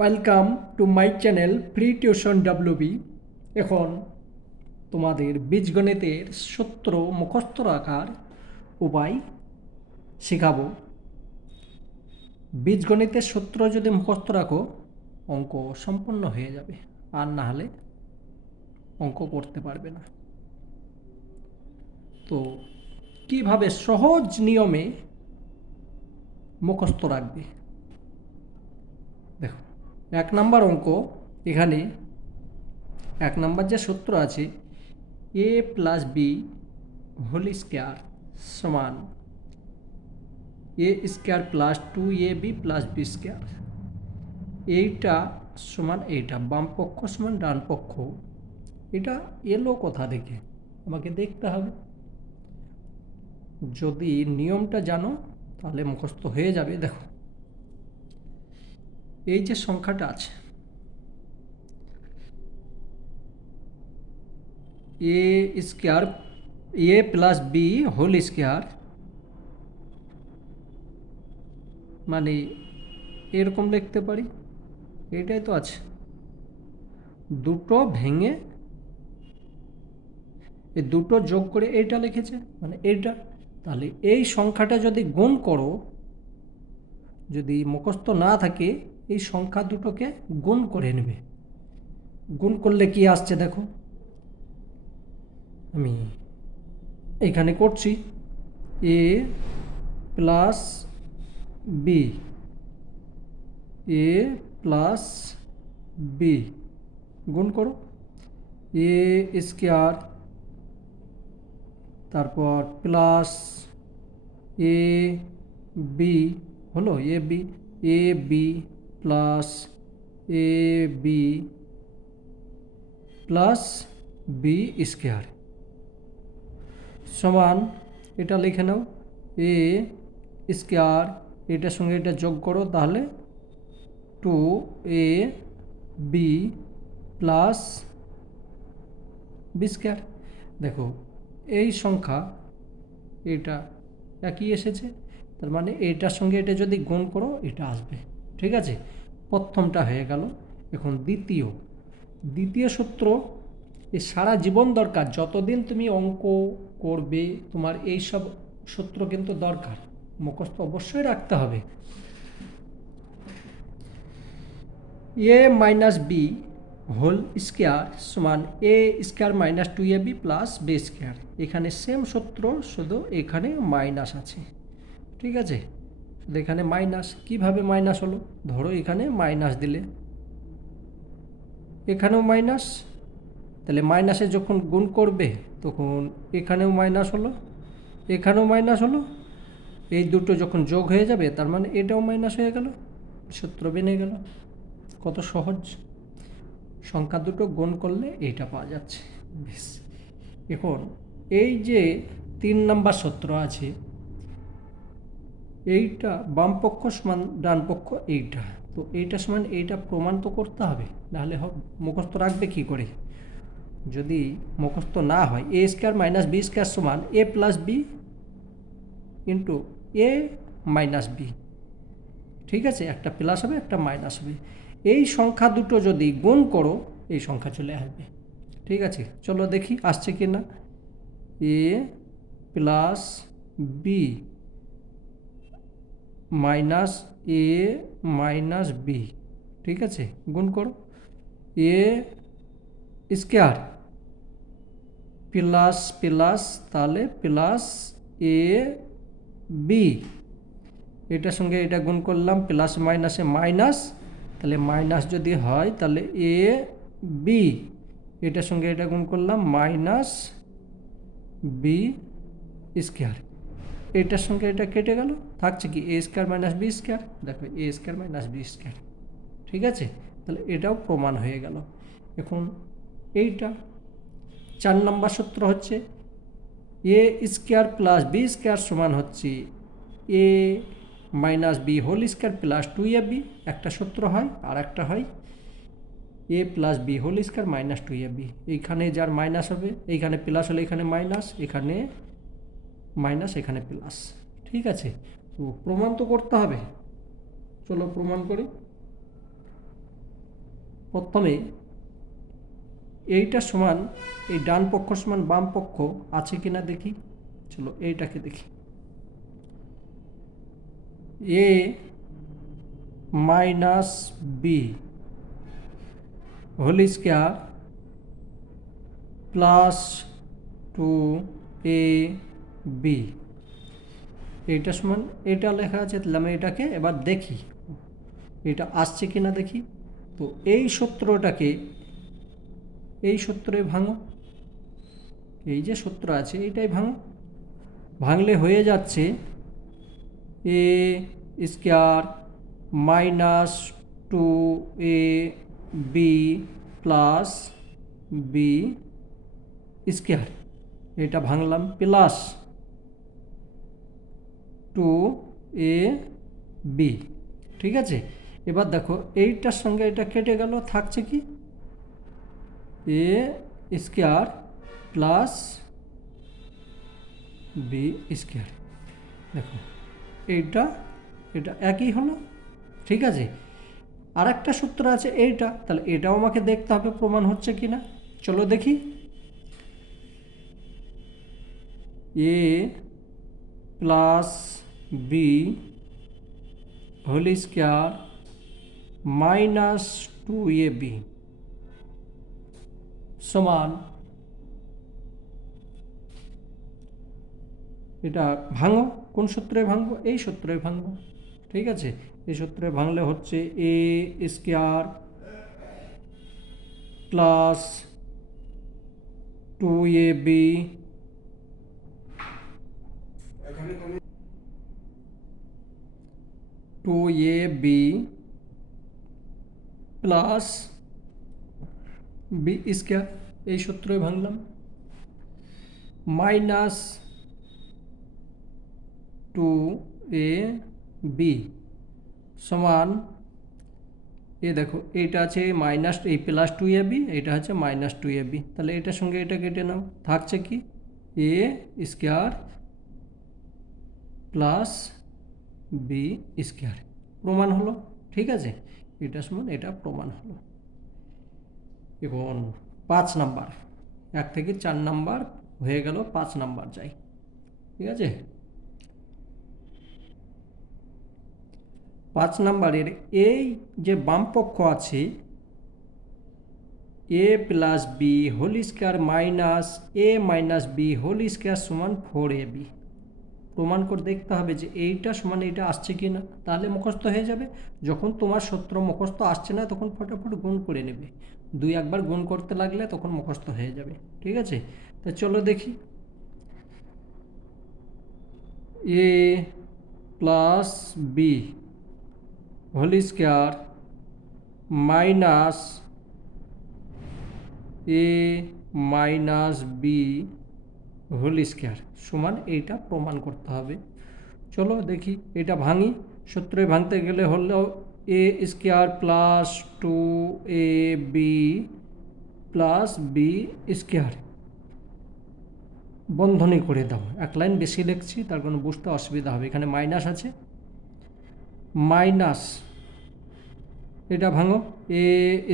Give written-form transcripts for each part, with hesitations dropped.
Welcome to my channel free tuition WB. এখন তোমাদের বীজগণিতের সূত্র মুখস্থ রাখার উপায় শেখাবো। বীজগণিতের সূত্র যদি মুখস্থ রাখো অঙ্ক সম্পূর্ণ হয়ে যাবে, আর না হলে অঙ্ক করতে পারবে না। তো কিভাবে সহজ নিয়মে মুখস্থ রাখবে দেখো। 1 নম্বর অঙ্ক, এখানে 1 নম্বর যে সূত্র আছে a plus b whole square সমান a square plus 2ab plus b square, এইটা সমান এইটা, বাম পক্ষ সমান ডান পক্ষ। এটা এলো কোথা থেকে আমাকে দেখতে হবে। যদি নিয়মটা জানো তাহলে মুখস্থ হয়ে যাবে। দেখো, এই যে সংখ্যাটা আছে এ স্কোয়ার এ প্লাস বি হোল স্কোয়ার, মানে এরকম লিখতে পারি, এটাই তো আছে। দুটো ভেঙে এই দুটো যোগ করে এইটা লিখেছে, মানে এইটা। তাহলে এই সংখ্যাটা যদি গুণ করো, যদি মুখস্থ না থাকে এই সংখ্যা দুটোকে গুণ করে নেবে। গুণ করলে কি আসছে দেখো, আমি এখানে করছি এ প্লাস বি, এ প্লাস বি গুণ করো এ স্কোয়ার, তারপর প্লাস এ বি হলো A B plus A B plus b square সমান, এটা লিখে নাও এ স্কোয়ার, এটার সঙ্গে এটা যোগ করো তাহলে 2a B plus b square. দেখো এই সংখ্যা এটা একই এসেছে, তার মানে এটার সঙ্গে এটা যদি গুণ করো এটা আসবে। ঠিক আছে, প্রথমটা হয়ে গেল। এখন দ্বিতীয় সূত্র, এই সারা জীবন দরকার, যতদিন তুমি অঙ্ক করবে তোমার এই সব সূত্র কিন্তু দরকার, মুখস্থ অবশ্যই রাখতে হবে। A minus b whole square সমান a square minus 2ab plus b square. এখানে সেম সূত্র, শুধু এখানে মাইনাস আছে। ঠিক আছে, শুধু এখানে মাইনাস। কিভাবে মাইনাস হলো, ধরো এখানে মাইনাস দিলে, এখানেও মাইনাস, তাহলে মাইনাসে যখন গুণ করবে তখন এখানেও মাইনাস হলো, এখানেও মাইনাস হলো, এই দুটো যখন যোগ হয়ে যাবে তার মানে এটাও মাইনাস হয়ে গেল, সূত্র বেনে গেল। কত সহজ, সংখ্যা দুটো গুণ করলে এইটা পাওয়া যাচ্ছে। বেশ, এখন এই যে 3 নম্বর সূত্র আছে, এইটা বাম পক্ষ সমান ডান পক্ষ এইটা, তো এইটা সমান এইটা প্রমাণ তো করতে হবে, নাহলে মুখস্থ রাখবে কি করে। যদি মুখস্থ না হয় এ স্কোয়ার মাইনাস বি স্কোয়ার সমান এ প্লাস বি ইন্টু এ মাইনাস বি। ঠিক আছে, একটা প্লাস হবে একটা মাইনাস হবে। এই সংখ্যা দুটো যদি গুণ করো এই সংখ্যা চলে আসবে। ঠিক আছে, চলো দেখি আসছে কি না। এ plus B minus a minus B, ঠিক আছে, গুণ করো এ স্কোয়ার প্লাস প্লাস, তাহলে প্লাস এ বি, এটার সঙ্গে এটা গুণ করলাম, প্লাস মাইনাসে মাইনাস, তাহলে মাইনাস যদি হয় তাহলে এ বি, এটার সঙ্গে এটা গুণ করলাম মাইনাস বি স্কোয়ার, এটার সঙ্গে এটা কেটে গেল, থাকছে কি এ স্কোয়ার মাইনাস বি স্কোয়ার। দেখো এ স্কোয়ার মাইনাস বি স্কোয়ার, ঠিক আছে, তাহলে এটাও প্রমাণ হয়ে গেল। এখন এইটা 4 নম্বর সূত্র হচ্ছে a square plus b square সমান হচ্ছে a minus b whole square plus 2ab, একটা সূত্র হয়, আর একটা হয় a plus b whole square minus 2ab। এইখানে যার মাইনাস হবে, এইখানে প্লাস হলে এখানে মাইনাস, এখানে মাইনাস, এখানে প্লাস। ঠিক আছে, তো প্রমাণ তো করতে হবে, চলো প্রমাণ করি। প্রথমে এইটা সমান এই ডান পক্ষ সমান বাম পক্ষ আছে কিনা দেখি। চলো এইটাকে দেখি। A minus b whole square plus 2ab এইটা সমান এটা লেখা আছে, তাহলে আমি এটাকে এবার দেখি এটা আসছে কিনা দেখি। তো এই সূত্রটাকে এই সূত্রে ভাঙো, এই যে সূত্র আছে এইটাই ভাঙো। ভাঙলে হয়ে যাচ্ছে a square minus 2ab plus b square, এটা ভাঙলাম, প্লাস 2ab। ঠিক আছে, এবার দেখো এইটার সঙ্গে এটা কেটে গেল, থাকছে কি এ স্কোয়ার প্লাস বি স্কোয়ার। দেখো এইটা এটা একই হলো। ঠিক আছে, আর একটা সূত্র আছে এইটা, তাহলে এটাও আমাকে দেখতে হবে প্রমাণ হচ্ছে কিনা। চলো দেখি। A plus b whole square minus 2ab সমান, এটা ভাঙো, কোন সূত্রে ভাঙবো? এই সূত্রে ভাঙবো। ঠিক আছে, এই সূত্রে ভাঙলে হচ্ছে a square plus 2ab plus b square, এই সূত্রে ভাঙলাম, মাইনাস 2ab সমান, এ দেখো এইটা আছে মাইনাস, এই প্লাস 2ab, এটা হচ্ছে মাইনাস 2ab, তাহলে এটার সঙ্গে এটা কেটে নাও, থাকছে কি এ স্কোয়ার প্লাস বি স্কোয়ার। প্রমাণ হলো। ঠিক আছে, এটা সমান এটা প্রমাণ হলো। এখন 5 নাম্বার, 1 থেকে 4 নাম্বার হয়ে গেল, 5 নাম্বার যাই। ঠিক আছে, 5 নাম্বারের এই যে বাম পক্ষ আছে a plus b whole square minus a minus b whole square সমান 4ab। প্রমাণ করে দেখতে হবে যে এইটা সমান এইটা আসছে কি না, তাহলে মুখস্থ হয়ে যাবে। যখন তোমার সূত্র মুখস্থ আসছে না তখন ফটাফট গুণ করে নেবে, 2-1 গুণ করতে লাগলে তখন মুখস্থ হয়ে যাবে। ঠিক আছে, তা চলো দেখি। A plus b whole square minus a minus b whole square সমান এইটা প্রমাণ করতে হবে। চলো দেখি, এটা ভাঙি। সূত্রে ভাঙতে গেলে হলো a square plus 2ab plus b square, বন্ধনী করে দাও। 1 লাইন বেশি লিখছি, তার কোনো বুঝতে অসুবিধা হবে। এখানে মাইনাস আছে, মাইনাস এটা ভাঙো, a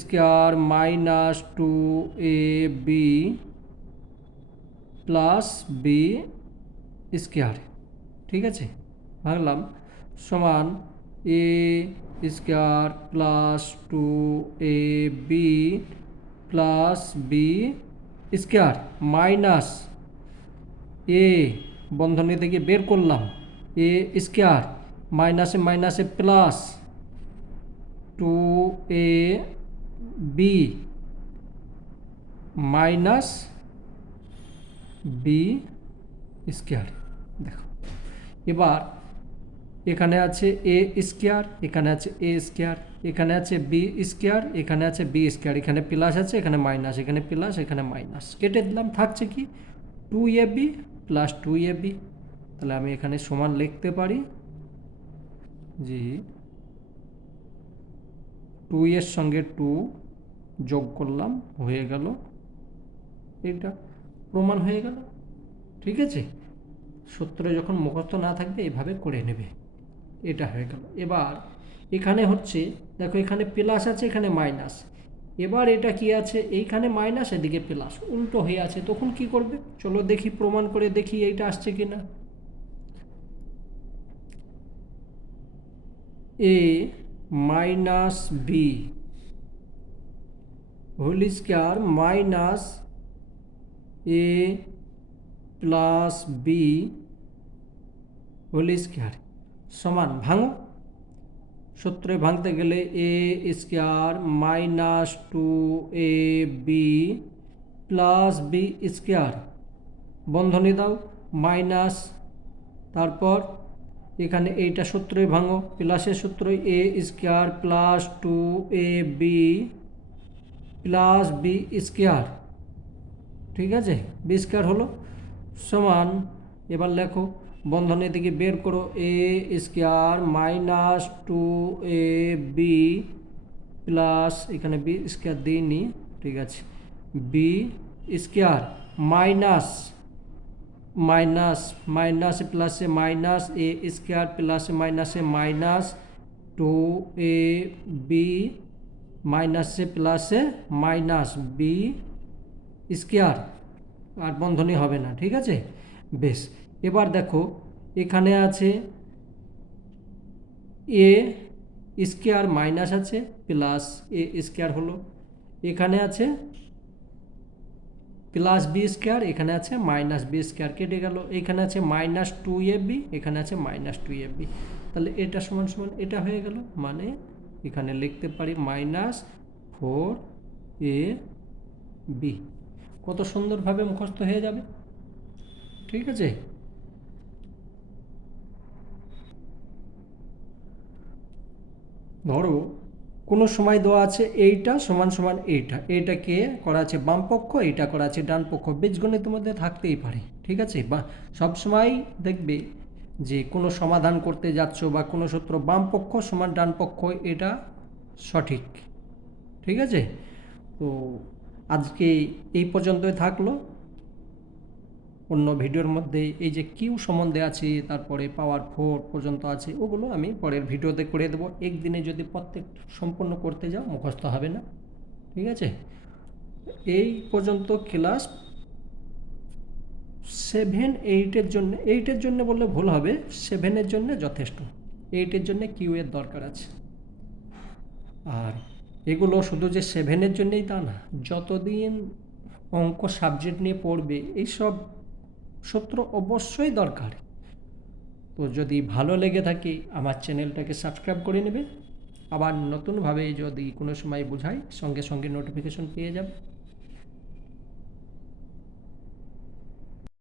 square minus 2ab plus b square. ঠিক আছে, ভাঙলাম, সমান a square plus 2ab plus b square minus a বন্ধনী থেকে বের করলাম এ স্কোয়ার মাইনাসে মাইনাসে plus 2ab minus B square. দেখো এবার এখানে আছে এ স্কোয়ার, এখানে আছে এ স্কোয়ার, এখানে আছে বি স্কোয়ার, এখানে আছে বি স্কোয়ার, এখানে প্লাস আছে, এখানে মাইনাস, এখানে প্লাস, এখানে মাইনাস, কেটে দিলাম, থাকছে কি 2ab প্লাস 2ab। তাহলে আমি এখানে সমান লিখতে পারি যে 2 এর সঙ্গে 2 যোগ করলাম, হয়ে গেল, এটা প্রমাণ হয়ে গেল। ঠিক আছে, সূত্রে যখন মুখস্থ না থাকবে এভাবে করে নেবে, এটা হয়ে গেল। এবার এখানে হচ্ছে দেখো এখানে প্লাস আছে, এখানে মাইনাস, এবার এটা কি আছে, এইখানে মাইনাস, এদিকে প্লাস, উল্টো হয়ে আছে, তখন কি করবে চলো দেখি, প্রমাণ করে দেখি এইটা আসছে কিনা। A minus b whole square minus a plus b whole square সমান, ভাঙো, সূত্রে ভাঙতে গেলে a square minus 2ab plus b square, বন্ধনী দাও, মাইনাস, তারপর এখানে এইটা সূত্রে ভাঙো, প্লাসের সূত্র a square plus 2ab plus b square, ঠিক আছে, বি স্কয়ার হলো সমান, এবার লেখো, বন্ধনী থেকে বের করো, a square minus 2ab plus, এখানে বি স্কয়ার দিইনি, ঠিক আছে, b square minus minus minus প্লাসে মাইনাস এ স্কয়ার প্লাসে মাইনাসে মাইনাস 2ab মাইনাসে প্লাসে মাইনাস বি স্কয়ার, আর বন্ধনী হবে না, ঠিক আছে, বেশ। এবার দেখো এখানে আছে এ স্কয়ার মাইনাস আছে প্লাস এ স্কয়ার হলো, এখানে আছে প্লাস বি স্কয়ার, এখানে আছে মাইনাস বি স্কয়ার, কেটে গেল, এখানে আছে মাইনাস 2ab, এখানে আছে মাইনাস 2ab, তাহলে এটা সমান সমান এটা হয়ে গেল, মানে এখানে লিখতে পারি মাইনাস 4ab, কত সুন্দরভাবে মুখস্থ হয়ে যাবে, ঠিক আছে। ধরো কোনো সময় দেওয়া আছে এইটা সমান সমান এইটা, এইটাকে করা আছে বাম পক্ষ, এইটা করা আছে ডান পক্ষ, বীজগণিতের মধ্যে থাকতেই পারে, ঠিক আছে, বা সবসময় দেখবে যে কোনো সমাধান করতে যাচ্ছ বা কোনো সূত্র বাম পক্ষ সমান ডান পক্ষ, এটা সঠিক, ঠিক আছে। তো আজকে এই পর্যন্তই থাকলো, অন্য ভিডিওর মধ্যে এই যে কিউ সম্বন্ধে আছে, তারপরে পাওয়ার 4 পর্যন্ত আছে, ওগুলো আমি পরের ভিডিওতে করে দেবো, একদিনে যদি প্রত্যেক সম্পূর্ণ করতে যাও মুখস্থ হবে না, ঠিক আছে। এই পর্যন্ত ক্লাস 7-8-এর জন্য, 8-এর জন্য বললে ভুল হবে, 7-এর জন্য যথেষ্ট, 8-এর জন্য কিউ এর দরকার আছে। আর এগুলো শুধু যে 7-এর জন্যই তা না, যতদিন অঙ্ক সাবজেক্ট নিয়ে পড়বে এইসব সূত্র অবশ্যই দরকার। তো যদি ভালো লেগে থাকে আমার চ্যানেলটাকে সাবস্ক্রাইব করে নেবে, আবার নতুনভাবে যদি কোনো সময় বোঝাই সঙ্গে সঙ্গে নোটিফিকেশন পেয়ে যাবে।